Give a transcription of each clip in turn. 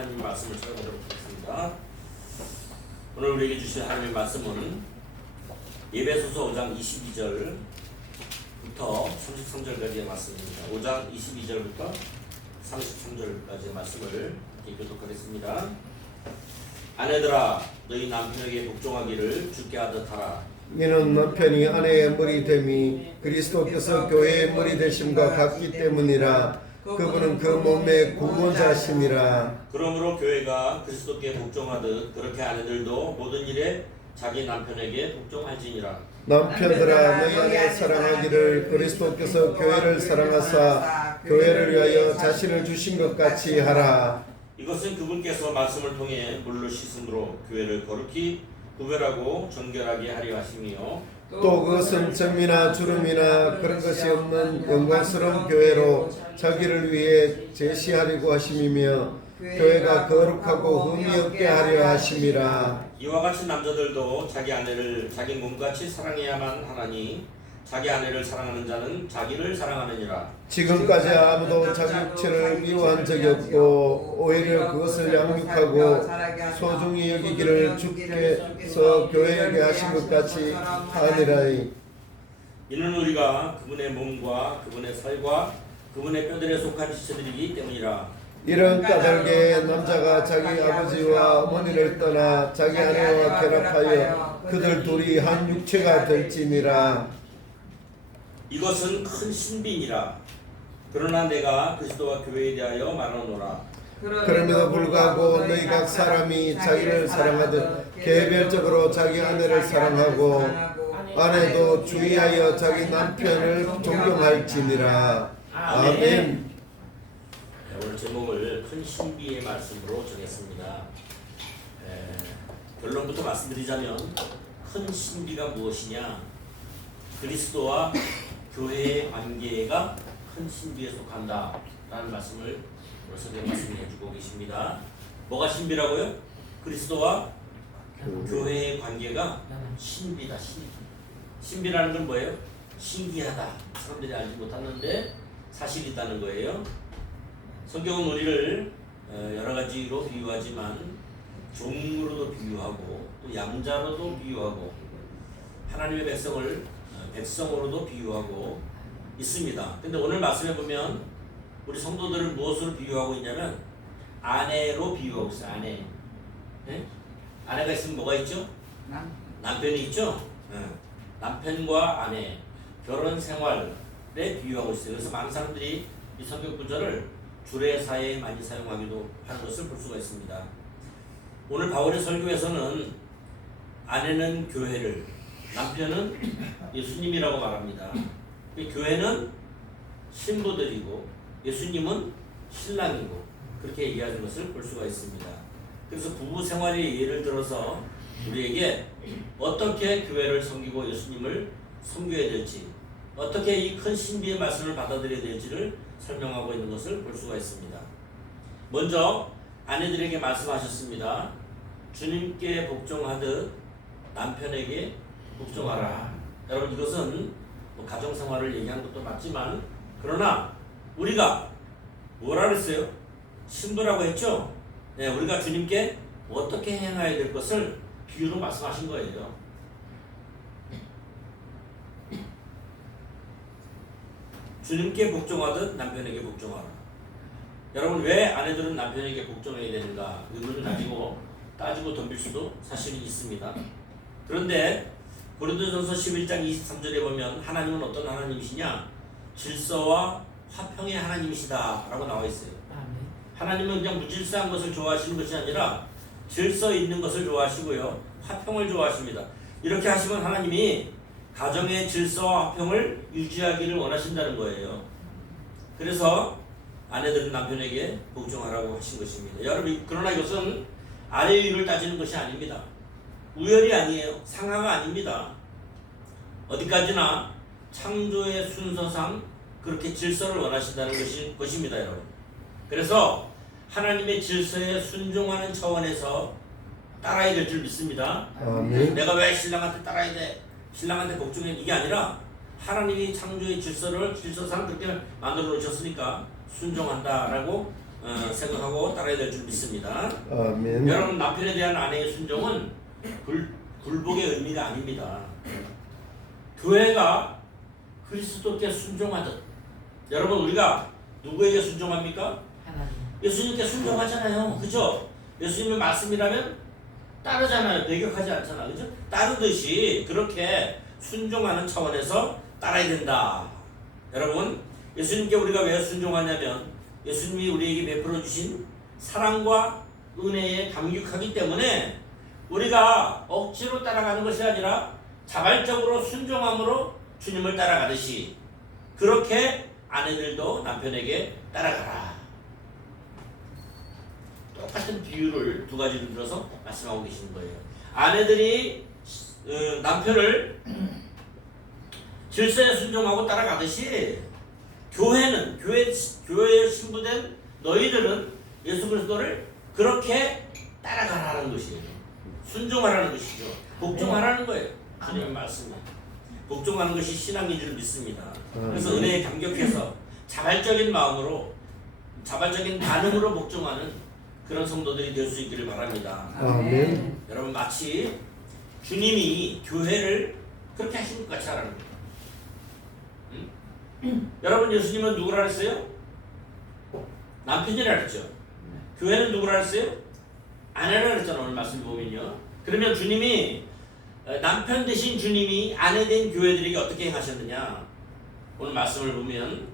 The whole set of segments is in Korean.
하나님 말씀을 찾아보도록 하겠습니다. 오늘 우리에게 주신 하나님의 말씀은 에베소서 5장 22절부터 33절까지의 말씀입니다. 5장 22절부터 33절까지의 말씀을 교독하겠습니다. 아내들아 너희 남편에게 복종하기를 주께 하듯 하라. 이는 남편이 아내의 머리 됨이 그리스도께서 교회의 머리 되심과 같기 때문이라. 그분은 그 몸의 구원자심이라. 그러므로 교회가 그리스도께 복종하듯 그렇게 아내들도 모든 일에 자기 남편에게 복종할지니라. 남편들아 너희 아내 사랑하기를 그리스도께서 교회를 사랑하사 교회를 위하여 자신을 주신 것 같이 하라. 이것은 그분께서 말씀을 통해 물로 씻음으로 교회를 거룩히 구별하고 정결하게 하려 하심이요 또 그것은 점이나 주름이나 그런 것이 없는 영광스러운 교회로 자기를 위해 제시하려고 하심이며 교회가 거룩하고 흠이 없게 하려 하심이라. 이와 같이 남자들도 자기 아내를 자기 몸같이 사랑해야만 하나니 자기 아내를 사랑하는 자는 자기를 사랑하느니라. 지금까지 아무도 자기 육체를 미워한 적이 없고 오히려 그것을 양육하고 소중히 여기기를 주께서 교회에게 하신 것 같이 하니라이. 이는 우리가 그분의 몸과 그분의 살과 그분의 뼈들에 속한 지체들이기 때문이라. 이런 까닭에 남자가 자기 아버지와 어머니를 떠나 자기 아내와 결합하여 그들 둘이 한 육체가 될지니라. 이것은 큰 신비니라. 그러나 내가 그리스도와 교회에 대하여 말하노라. 그럼에도 불구하고 너희 각 사람이 자기를 사랑하듯 개별적으로 자기 아내를 사랑하고 아내도 주의하여 자기 남편을 존경할지니라. 아멘. 오늘 제목을 큰 신비의 말씀으로 정했습니다. 결론부터 말씀드리자면 큰 신비가 무엇이냐? 그리스도와 교회의 관계가 큰 신비에 속한다 라는 말씀을 성경 말씀해 주고 계십니다. 뭐가 신비라고요? 그리스도와 교회의 관계가 신비다. 신비라는 건 뭐예요? 신기하다. 사람들이 알지 못하는데 사실이다는 거예요. 성경은 우리를 여러 가지로 비유하지만 종으로도 비유하고 또 양자로도 비유하고 하나님의 백성으로도 비유하고 있습니다. 근데 오늘 말씀해 보면 우리 성도들을 무엇으로 비유하고 있냐면 아내로 비유하고 있어요. 아내. 네? 아내가 있으면 뭐가 있죠? 남편이 있죠? 네. 남편과 아내 결혼 생활에 비유하고 있어요. 그래서 많은 사람들이 이 성경 구절을 주례사에 많이 사용하기도 하는 것을 볼 수가 있습니다. 오늘 바울의 설교에서는 아내는 교회를, 남편은 예수님이라고 말합니다. 교회는 신부들이고 예수님은 신랑이고 그렇게 얘기하는 것을 볼 수가 있습니다. 그래서 부부 생활의 예를 들어서 우리에게 어떻게 교회를 섬기고 예수님을 섬겨야 될지, 어떻게 이 큰 신비의 말씀을 받아들여야 될지를 설명하고 있는 것을 볼 수가 있습니다. 먼저 아내들에게 말씀하셨습니다. 주님께 복종하듯 남편에게 복종하라. 여러분, 이것은 가정생활을 얘기하는 것도 맞지만 그러나 우리가 뭐라 그랬어요? 신부라고 했죠? 네, 우리가 주님께 어떻게 행해야 될 것을 비유로 말씀하신 거예요. 주님께 복종하듯 남편에게 복종하라. 여러분, 왜 아내들은 남편에게 복종해야 되는가? 의문을 가지고 따지고 덤빌 수도 사실이 있습니다. 그런데 고린도전서 11장 23절에 보면 하나님은 어떤 하나님이시냐? 질서와 화평의 하나님이시다 라고 나와 있어요. 하나님은 그냥 무질서한 것을 좋아하시는 것이 아니라 질서 있는 것을 좋아하시고요, 화평을 좋아하십니다. 이렇게 하시면 하나님이 가정의 질서와 화평을 유지하기를 원하신다는 거예요. 그래서 아내들은 남편에게 복종하라고 하신 것입니다. 여러분, 그러나 이것은 아내의 를 따지는 것이 아닙니다. 우열이 아니에요. 상하가 아닙니다. 어디까지나 창조의 순서상 그렇게 질서를 원하신다는 것입니다, 여러분. 그래서 하나님의 질서에 순종하는 차원에서 따라야 될 줄 믿습니다. 아멘. 내가 왜 신랑한테 따라야 돼? 신랑한테 복종해? 이게 아니라 하나님이 창조의 질서상 그렇게 만들어 놓으셨으니까 순종한다라고 생각하고 따라야 될 줄 믿습니다. 아멘. 여러분 남편에 대한 아내의 순종은 굴복의 의미가 아닙니다. 교회가 그리스도께 순종하듯 여러분 우리가 누구에게 순종합니까? 하나님. 예수님께 순종하잖아요. 그죠? 예수님의 말씀이라면 따르잖아요. 배격하지 않잖아. 그죠? 따르듯이 그렇게 순종하는 차원에서 따라야 된다. 여러분 예수님께 우리가 왜 순종하냐면 예수님이 우리에게 베풀어 주신 사랑과 은혜에 감격하기 때문에 우리가 억지로 따라가는 것이 아니라 자발적으로 순종함으로 주님을 따라가듯이 그렇게 아내들도 남편에게 따라가라. 똑같은 비유를 두 가지를 들어서 말씀하고 계시는 거예요. 아내들이 남편을 질서에 순종하고 따라가듯이 교회에 신부된 너희들은 예수 그리스도를 그렇게 따라가라는 것이에요. 순종하라는 것이죠. 복종하라는 거예요. 주님의 말씀에 복종하는 것이 신앙인 줄 믿습니다. 그래서 은혜에 감격해서 자발적인 마음으로 자발적인 반응으로 복종하는 그런 성도들이 될 수 있기를 바랍니다. 아멘. 여러분 마치 주님이 교회를 그렇게 하신 것 같이 하라는 거예요. 여러분 예수님은 누구라 했어요? 남편이라 했죠. 교회는 누구라 했어요? 아내라 했잖아요. 오늘 말씀 보면요. 그러면 주님이 남편 대신 주님이 아내 된 교회들에게 어떻게 행하셨느냐? 오늘 말씀을 보면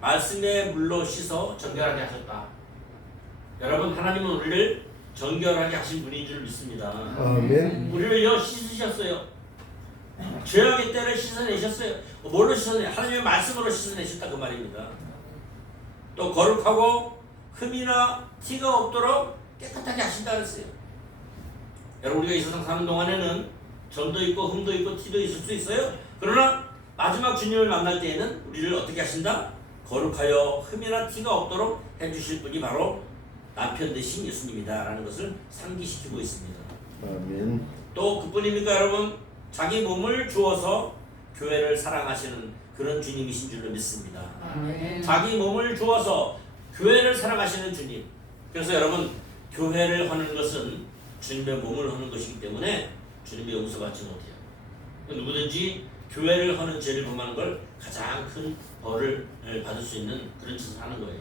말씀에 물로 씻어 정결하게 하셨다. 여러분 하나님은 우리를 정결하게 하신 분인 줄 믿습니다. 아멘. 우리를요 씻으셨어요. 죄악의 때를 씻어내셨어요. 뭘로 씻어내? 하나님의 말씀으로 씻어내셨다 그 말입니다. 또 거룩하고 흠이나 티가 없도록 깨끗하게 하신다 그랬어요. 여러분 우리가 이 세상 사는 동안에는 점도 있고 흠도 있고 티도 있을 수 있어요. 그러나 마지막 주님을 만날 때에는 우리를 어떻게 하신다? 거룩하여 흠이나 티가 없도록 해주실 분이 바로 남편 되신 예수님이다 라는 것을 상기시키고 있습니다. 아멘. 또 그뿐입니까 여러분? 자기 몸을 주어서 교회를 사랑하시는 그런 주님이신 줄로 믿습니다. 아멘. 자기 몸을 주어서 교회를 사랑하시는 주님. 그래서 여러분 교회를 하는 것은 주님의 몸을 하는 것이기 때문에 주님의 용서받지 못해요. 누구든지 교회를 하는 죄를 범하는 걸 가장 큰 벌을 받을 수 있는 그런 짓을 하는 거예요.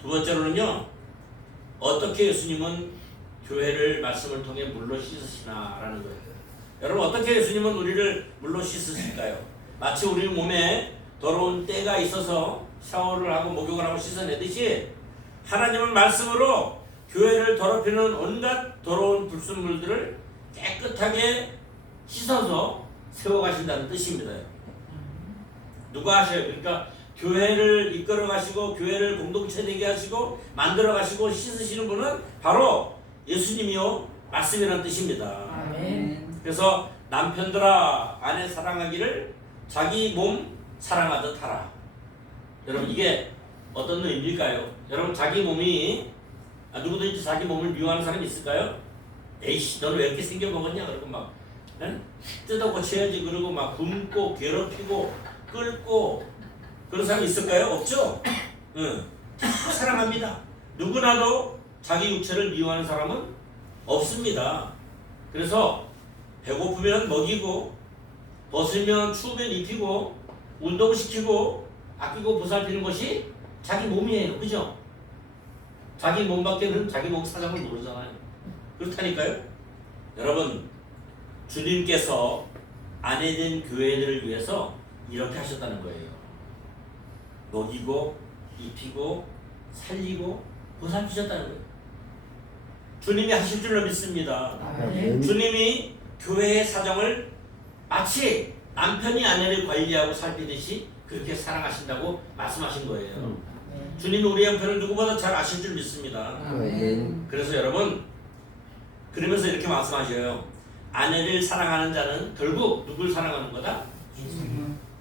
두 번째로는요. 어떻게 예수님은 교회를 말씀을 통해 물로 씻으시나라는 거예요. 여러분 어떻게 예수님은 우리를 물로 씻으실까요? 마치 우리 몸에 더러운 때가 있어서 샤워를 하고 목욕을 하고 씻어내듯이 하나님은 말씀으로 교회를 더럽히는 온갖 더러운 불순물들을 깨끗하게 씻어서 세워가신다는 뜻입니다. 누가 하셔요? 그러니까 교회를 이끌어 가시고 교회를 공동체 되게 하시고 만들어 가시고 씻으시는 분은 바로 예수님이요 말씀이라는 뜻입니다. 아멘. 그래서 남편들아 아내 사랑하기를 자기 몸 사랑하듯 하라. 여러분 이게 어떤 의미일까요? 여러분 자기 몸이 누구든지 자기 몸을 미워하는 사람이 있을까요? 에이씨 너는 왜 이렇게 생겨먹었냐 그러고 막 뜯어 고쳐야지 그러고 막 굶고 괴롭히고 끌고 그런 사람이 있을까요? 없죠? 응. 다 사랑합니다. 누구나도 자기 육체를 미워하는 사람은 없습니다. 그래서 배고프면 먹이고 벗으면 추우면 입히고 운동시키고 아끼고 보살피는 것이 자기 몸이에요. 그죠? 자기 몸밖에는 자기 몸 사정을 모르잖아요. 그렇다니까요. 여러분 주님께서 아내된 교회들을 위해서 이렇게 하셨다는 거예요. 먹이고 입히고 살리고 보살피셨다는 거예요. 주님이 하실 줄로 믿습니다. 아멘. 주님이 교회의 사정을 마치 남편이 아내를 관리하고 살피듯이 그렇게 사랑하신다고 말씀하신 거예요. 주님이 우리 형편을 누구보다 잘 아실 줄 믿습니다. 아멘. 그래서 여러분 그러면서 이렇게 말씀하셔요. 아내를 사랑하는 자는 결국 누굴 사랑하는 거다?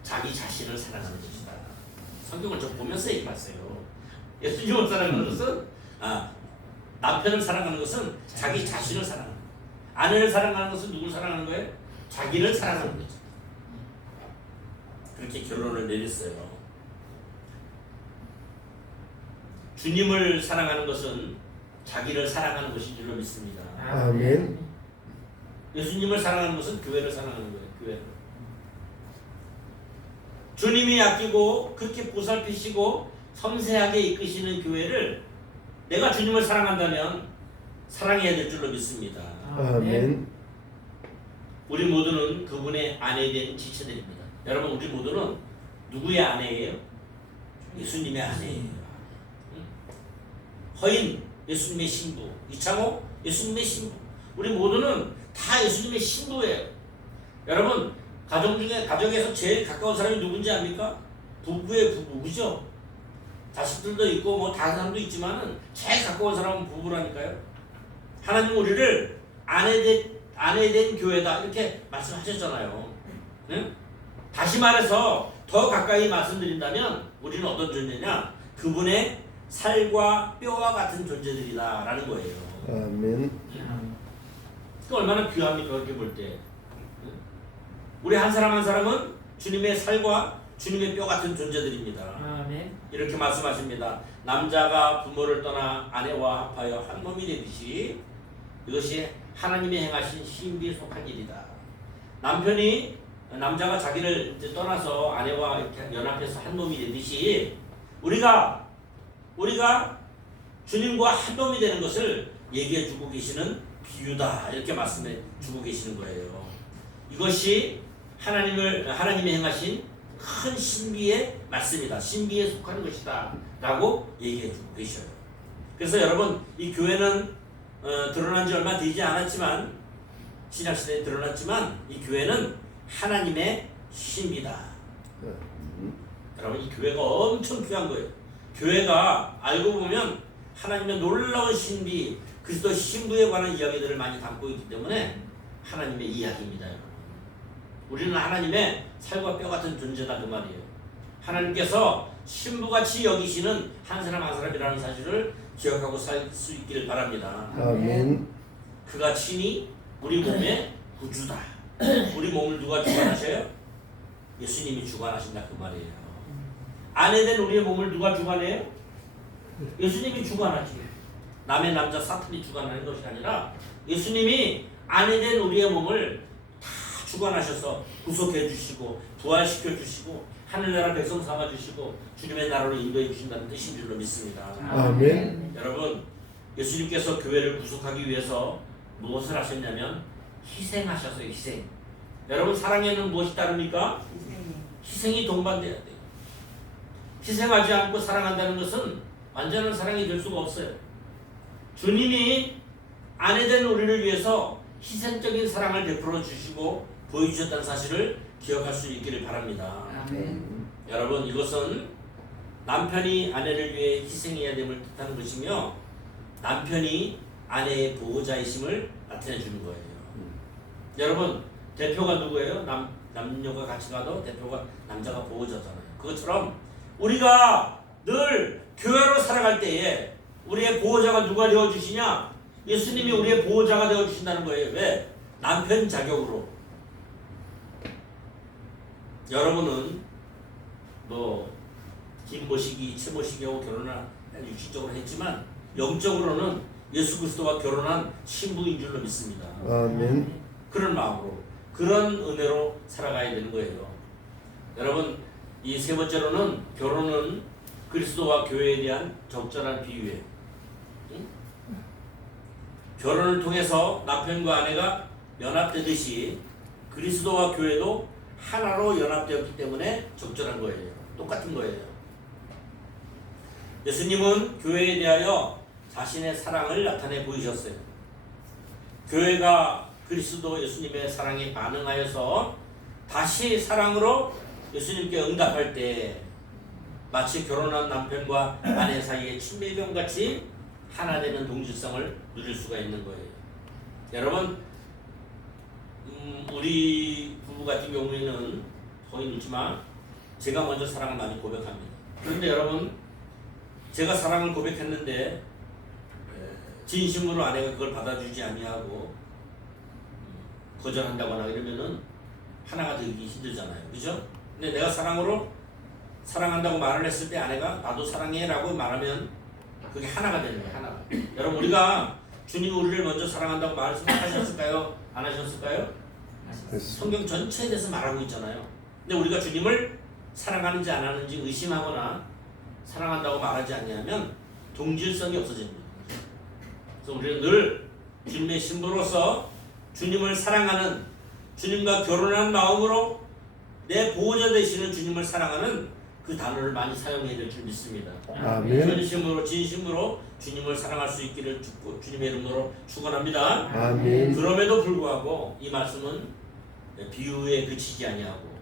자기 자신을 사랑하는 것이다. 성경을 좀 보면서 얘기하세요. 예수님을 사랑하는 것은 남편을 사랑하는 것은 자기 자신을 사랑하는 거예요. 아내를 사랑하는 것은 누굴 사랑하는 거예요? 자기를 사랑하는 거죠. 그렇게 결론을 내렸어요. 주님을 사랑하는 것은 자기를 사랑하는 것인 줄로 믿습니다. 아멘. 예수님을 사랑하는 것은 교회를 사랑하는 거예요. 교회를. 주님이 아끼고 그렇게 보살피시고 섬세하게 이끄시는 교회를 내가 주님을 사랑한다면 사랑해야 될 줄로 믿습니다. 아멘. 우리 모두는 그분의 아내된 지체들입니다. 여러분, 우리 모두는 누구의 아내예요? 예수님의 아내예요. 허인 예수님의 신부, 이창호 예수님의 신부. 우리 모두는 다 예수님의 신부예요. 여러분, 가정에서 제일 가까운 사람이 누군지 압니까? 부부의 부부, 그죠? 자식들도 있고 뭐 다른 사람도 있지만은 제일 가까운 사람은 부부라니까요. 하나님 우리를 아내된 교회다 이렇게 말씀하셨잖아요. 응? 다시 말해서 더 가까이 말씀드린다면 우리는 어떤 존재냐? 그분의 살과 뼈와 같은 존재들이다라는 거예요. 아멘. 그 얼마나 귀합니까 그렇게 볼 때. 우리 한 사람 한 사람은 주님의 살과 주님의 뼈 같은 존재들입니다. 아멘. 이렇게 말씀하십니다. 남자가 부모를 떠나 아내와 합하여 한 몸이 되듯이 이것이 하나님의 행하신 신비에 속한 일이다. 남자가 자기를 이제 떠나서 아내와 이렇게 연합해서 한 몸이 되듯이 우리가 주님과 한 몸이 되는 것을 얘기해 주고 계시는 비유다. 이렇게 말씀해 주고 계시는 거예요. 이것이 하나님이 행하신 큰 신비의 말씀이다. 신비에 속하는 것이다. 라고 얘기해 주고 계셔요. 그래서 여러분, 이 교회는 드러난 지 얼마 되지 않았지만, 신약시대에 드러났지만, 이 교회는 하나님의 신비다. 여러분, 이 교회가 엄청 귀한 거예요. 교회가 알고 보면 하나님의 놀라운 신비, 그리스도 신부에 관한 이야기들을 많이 담고 있기 때문에 하나님의 이야기입니다. 여러분. 우리는 하나님의 살과 뼈 같은 존재다 그 말이에요. 하나님께서 신부같이 여기시는 한 사람 한 사람이라는 사실을 기억하고 살 수 있기를 바랍니다. 아멘. 그가 친히 우리 몸의 구주다. 우리 몸을 누가 주관하셔요? 예수님이 주관하신다 그 말이에요. 아내된 우리의 몸을 누가 주관해요? 예수님이 주관하지. 남의 남자 사탄이 주관하는 것이 아니라 예수님이 아내된 우리의 몸을 다 주관하셔서 구속해 주시고 부활시켜 주시고 하늘나라 백성 삼아 주시고 주님의 나라로 인도해 주신다는 뜻인 줄로 믿습니다. 아멘. 여러분, 예수님께서 교회를 구속하기 위해서 무엇을 하셨냐면 희생하셨어요. 희생. 여러분, 사랑에는 무엇이 따릅니까? 희생이 동반돼야 돼요. 희생하지 않고 사랑한다는 것은 완전한 사랑이 될 수가 없어요. 주님이 아내된 우리를 위해서 희생적인 사랑을 베풀어 주시고 보여주셨다는 사실을 기억할 수 있기를 바랍니다. 아멘. 여러분, 이것은 남편이 아내를 위해 희생해야 됨을 뜻하는 것이며 남편이 아내의 보호자이심을 나타내 주는 거예요. 여러분, 대표가 누구예요? 남녀가 같이 가도 대표가 남자가 보호자잖아요. 그것처럼 우리가 늘 교회로 살아갈 때에 우리의 보호자가 누가 되어주시냐? 예수님이 우리의 보호자가 되어주신다는 거예요. 왜? 남편 자격으로. 여러분은 뭐 김모시기, 최모시기하고 결혼을 육신적으로 했지만 영적으로는 예수 그리스도와 결혼한 신부인 줄로 믿습니다. 아멘. 그런 마음으로, 그런 은혜로 살아가야 되는 거예요. 여러분, 이 세 번째로는 결혼은 그리스도와 교회에 대한 적절한 비유예요. 응? 결혼을 통해서 남편과 아내가 연합되듯이 그리스도와 교회도 하나로 연합되었기 때문에 적절한 거예요. 똑같은 거예요. 예수님은 교회에 대하여 자신의 사랑을 나타내 보이셨어요. 교회가 그리스도 예수님의 사랑에 반응하여서 다시 사랑으로 예수님께 응답할 때 마치 결혼한 남편과 아내 사이의 친밀감같이 하나 되는 동질성을 누릴 수가 있는 거예요. 여러분, 우리 부부 같은 경우에는 거의 늦지만 제가 먼저 사랑을 많이 고백합니다. 그런데 여러분, 제가 사랑을 고백했는데 진심으로 아내가 그걸 받아주지 아니하고 거절한다거나 이러면은 하나가 되기 힘들잖아요. 그죠? 근데 내가 사랑한다고 말을 했을 때 아내가 나도 사랑해 라고 말하면 그게 하나가 되는 거예요. 하나가. 여러분 우리가 주님이 우리를 먼저 사랑한다고 말씀하셨을까요? 안 하셨을까요? 성경 전체에 대해서 말하고 있잖아요. 근데 우리가 주님을 사랑하는지 안 하는지 의심하거나 사랑한다고 말하지 않냐면 동질성이 없어집니다. 그래서 우리는 늘 주님의 신부로서 주님을 사랑하는, 주님과 결혼한 마음으로 내 보호자 되시는 주님을 사랑하는 그 단어를 많이 사용해야 될 줄 믿습니다. 아멘. 전심으로 진심으로 주님을 사랑할 수 있기를 주님의 이름으로 축원합니다. 아멘. 그럼에도 불구하고 이 말씀은 비유에 그치지 아니하고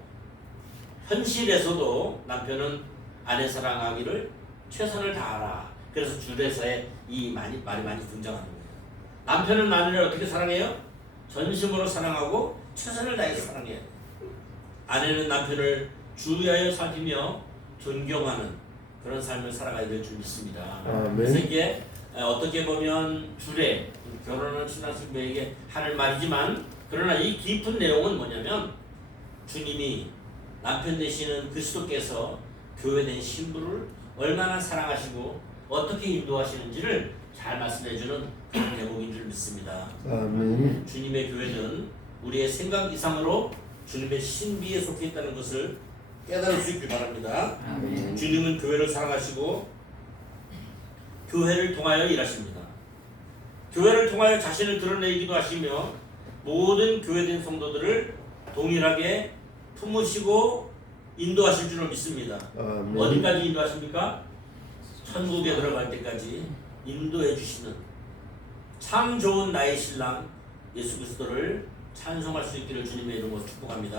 현실에서도 남편은 아내 사랑하기를 최선을 다하라. 그래서 주례서에 이 말이 많이 등장하는 거예요. 남편은 아내를 어떻게 사랑해요? 전심으로 사랑하고 최선을 다해서 사랑해요. 아내는 남편을 주의하여 살피며 존경하는 그런 삶을 살아가야 될 줄 믿습니다. 아멘. 그래서 이게 어떻게 보면 주례, 결혼하는 신앙생배에게 하는 말이지만 그러나 이 깊은 내용은 뭐냐면 주님이 남편 되시는 그리스도께서 교회된 신부를 얼마나 사랑하시고 어떻게 인도하시는지를 잘 말씀해주는 그런 대목인 줄 믿습니다. 아멘. 주님의 교회는 우리의 생각 이상으로 주님의 신비에 속해 있다는 것을 깨달을 수 있길 바랍니다. 아멘. 주님은 교회를 사랑하시고 교회를 통하여 일하십니다. 교회를 통하여 자신을 드러내기도 하시며 모든 교회된 성도들을 동일하게 품으시고 인도하실 줄을 믿습니다. 아멘. 어디까지 인도하십니까? 천국에 들어갈 때까지 인도해 주시는 참 좋은 나의 신랑 예수 그리스도를 찬송할 수 있기를 주님의 이름으로 축복합니다.